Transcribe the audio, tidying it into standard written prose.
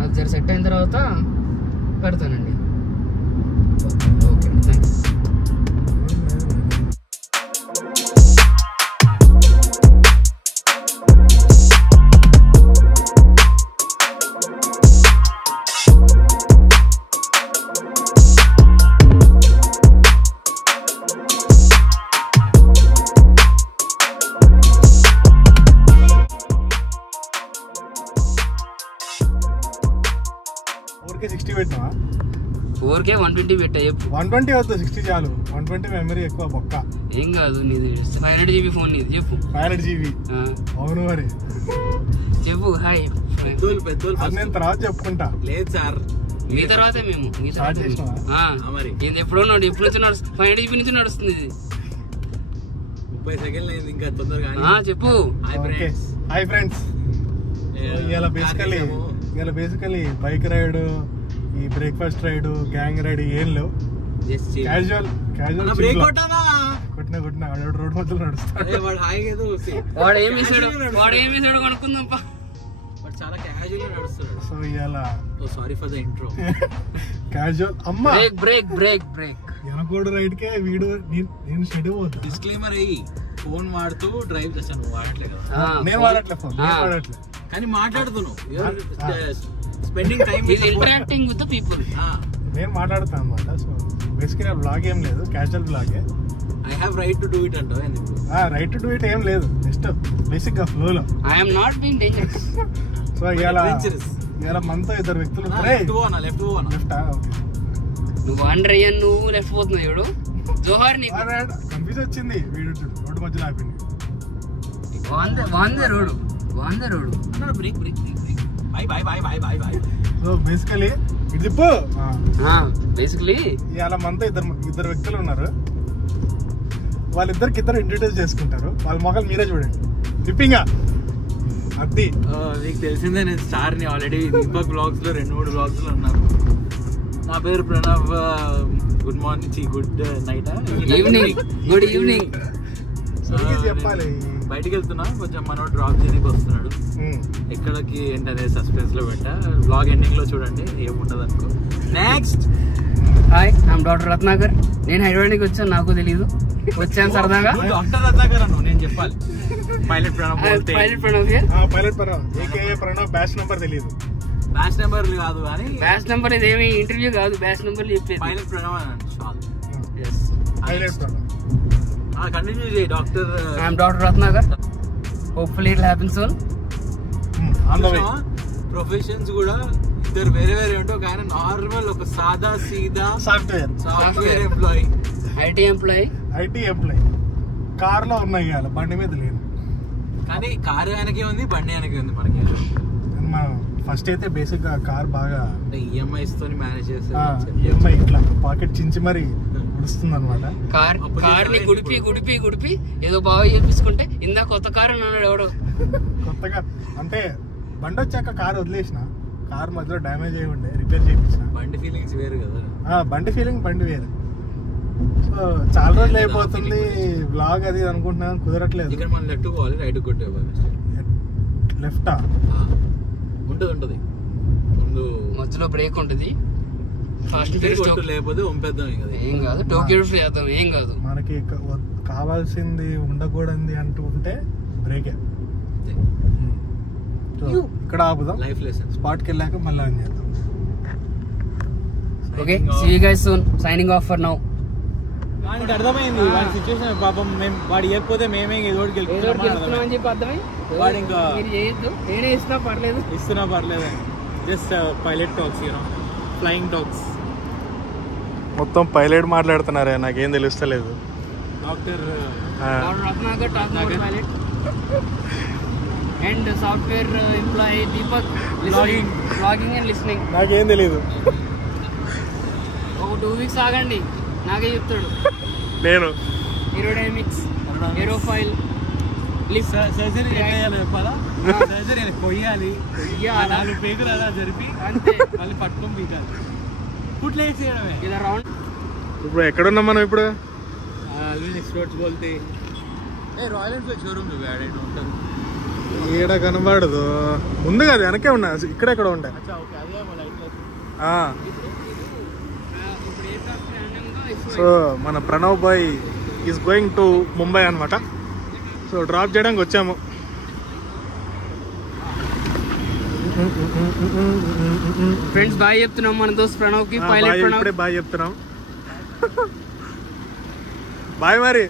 అది జర సెట్ అయిన తర్వాత పెడతానండి. Okay thanks. పెట్టినా 4K 120 పెట్టా. 120 వద్దు, 60 చాలు. 120 మెమరీ ఎక్కువ బొక్క. ఏం కాదు, నీది 500GB ఫోన్ నీది. చెప్పు. 500GB. అవును మరి చెప్పు. హాయ్ అది నేను తర్వాత చెప్పుకుంటా. లేదు సార్, మీ తర్వాతే మేము. ఎప్పుడో ఎప్పుడు నుంచి 500GB నుంచి నడుస్తుంది ఇది. 30 సెకండ్లు అయింది, ఇంకా తొందరగా చెప్పు. హాయ్ ఫ్రెండ్స్, ఇలా బేసికలీ బైక్ రైడ్, ఈ బ్రేక్ఫాస్ట్ రైడ్, గ్యాంగ్ రైడ్ ఏం లేవు. క్యాజువల్ కొట్టిన రోడ్ మధ్యలో నడుస్తాడు. వాడు ఏం వేసాడు కనుక్కుందాంపా. చాలా క్యాజువల్ గా నడుస్తాడు. సో ఇలా sorry for the intro. Casual అమ్మా. బ్రేక్ ఎనకోడు రైడ్ కే వీడియో నేను షెడ్ పోతా. డిస్క్లైమర్ అయ్యి ఫోన్ వాడుతూ డ్రైవ్ చేస్తాను. వాడట్లేదు కదా, నేను వాడట్లేదు ఫోన్, వాడట్లేదు కానీ మాట్లాడుతున్నావు. Spending time interacting with the people. నేను మాట్లాడుతాను అన్నమాట. సో బేసికలీ బ్లాగ్ ఏం లేదు, క్యాజువల్ బ్లాగే. I have right to do it అంటావు. రైట్ టు డూ ఇట్ ఏం లేదు, జస్ట్ బేసిక్ గా ఫ్లో లో. I am not being dangerous. So ఇలా మనతో ఇద్దరు వ్యక్తులు. లెఫ్ట్ నువ్వు అండర్ అయ్యాను, నువ్వు లెఫ్ట్ పోతున్నావు. చూడు జోహార్, నీకు కన్ఫ్యూజ్ వచ్చింది. వీడు రోడ్డు మధ్యలో ఆపింది. వాందే road. Break bye. So basically ఇది బేసికలీ ఇలా మనతో ఇద్దరు వ్యక్తులు ఉన్నారు. వాళ్ళిద్దరికి ఇంట్రడ్యూస్ చేసుకుంటారు. వాళ్ళ మొక్కలు మీరే చూడండి. తిప్పింగా అది మీకు తెలిసిందే, నేను స్టార్ ని ఆల్రెడీ దీపక్ బ్లాగ్స్ లో 2-3 బ్లాగ్స్ లో ఉన్నాను. నా పేరు Pranav. Good morning, good night, good evening చెప్పాలి. బయటికి వెళ్తున్నా, కొంచెం మనోడు డ్రాప్ చేయడానికి వస్తున్నాడు. ఎక్కడికి ఏంటనే సస్పెన్స్ లో పెట్టా. బ్లాగ్ ఎండింగ్ లో చూడండి, ఏముండదు అనుకో. Next, hi, I'm doctor Ratnakar. నేను హైదరాబాద్కి వచ్చాను, నాకు తెలీదు. వచ్చాను సరదాగా. డాక్టర్ రత్నాకర్ అను, నేను చెప్పాలి. పైలట్ ప్రణవ్ బ్యాచ్ నెంబర్ తెలియదు. బ్యాచ్ నెంబర్ కాదు కానీ, బ్యాచ్ నెంబర్ ఇదేమి ఇంటర్వ్యూ కాదు, బ్యాచ్ నెంబర్ చెప్పేది. పైలట్ ప్రణవ్ అని కంటిన్యూ చేయి. Doctor I'm doctor Ratnakar. Hopefully it happens soon. Professions కూడా ఇద్దరు వేరే ఉంటావు, కానీ నార్మల్ ఒక సాదా సీదా software employee, IT employee. Car లో ఉన్నాయి, బండి మీద లేదు. కానీ కారు ఆయనకే ఉంది, బండి ఆయనకే ఉంది. మనకి ఫస్ట్ అయితే బేసిక్ గా కార్ బాగా ఈఎంఐస్ తో మేనేజ్ చేస్తారు. ఈఎంఐ ఇట్లా పాకెట్ చించి మరి నడుస్తుంది అనమాట. కార్ ని గుడిపి ఏదో బాగా చేపించుకుంటే ఇందా కొత్త కారు అన్నాడు ఎవడో. కొత్తగా అంటే బండి వచ్చాక కార్ వదిలేసిన, కార్ మధ్యలో డ్యామేజ్ అయి ఉండే, రిపేర్ చేయించిన. బండి ఫీలింగ్స్ వేరు కదా. బండి వేరు. సో చాలా రోజులు అయిపోతుంది బ్లాగ్ అది అనుకుంటున్నాను, కుదరట్లేదు. ఇక్కడ మనం లెఫ్ట్ పోవాలి, రైట్ కొట్టేవాలి. లెఫ్టా ఉంటది ముందు, మధ్యలో బ్రేక్ ఉంటుంది. ఫాస్ట్ లేకపోతే పంపేద్దాం. ఏం కాదు, టోక్యో చేద్దాం, ఏం కాదు. మనకి కావాల్సింది ఉండకూడదు అంటూ ఉంటే బ్రేకే. ఇక్కడ ఆపుదాం, లైఫ్ లెసన్. స్పాట్కి వెళ్ళాక మళ్ళీ ఆన్ చేద్దాం. Okay, see you guys soon. Signing off for now. వాడికి అర్థమైంది వాడి సిచ్యువేషన్. పాపం మేము వాడు ఇవ్వకపోతే మేమే ఏదోడికి వెళ్తున్నామని చెప్పి అర్థమై వాడు ఇంకా చేయొద్దు, నేనే ఇస్తున్నా పర్లేదు. Just pilot talks, flying talks. మొత్తం పైలట్ మాట్లాడుతున్నారే, నాకేం తెలుస్తలేదు. Doctor Ratnakar pilot and software employee Deepak blogging and listening. నాకేం తెలీదు. ఒక 2 వీక్స్ ఆగండి, నాకే చెప్తాడు. నేను ఏరోడైనమిక్స్, ఏరోఫైల్, సర్జరీ చెప్పాలా? సర్జరీ కొయ్యాలి, 4 పేగులు అలా జరిపి అంతే, మళ్ళీ పట్టుకొని పీకాలి. ఫుడ్ లైట్ చేయడమే ఇలా రౌండ్. ఇప్పుడు ఎక్కడున్నాం మనం? ఇప్పుడు ఎక్స్పర్ట్స్ బోల్తే రాయల్ ఎన్ఫీల్డ్ షోరూమ్ ఉంటుంది. ఈడ కనబడదు ముందు కాదు వెనకే ఉన్నా ఇక్కడెక్కడ ఉండే సో మన Pranav boy is going to Mumbai అనమాట. సో డ్రాప్ చేయడానికి వచ్చాము. ఫ్రెండ్స్ బాయ్ చెప్తున్నాం మన దోస్త్ ప్రణవ్ కి. పైలట్ ప్రణవ్ ఇప్పుడే బాయ్ చెప్తున్నాం. బాయ్ మరి.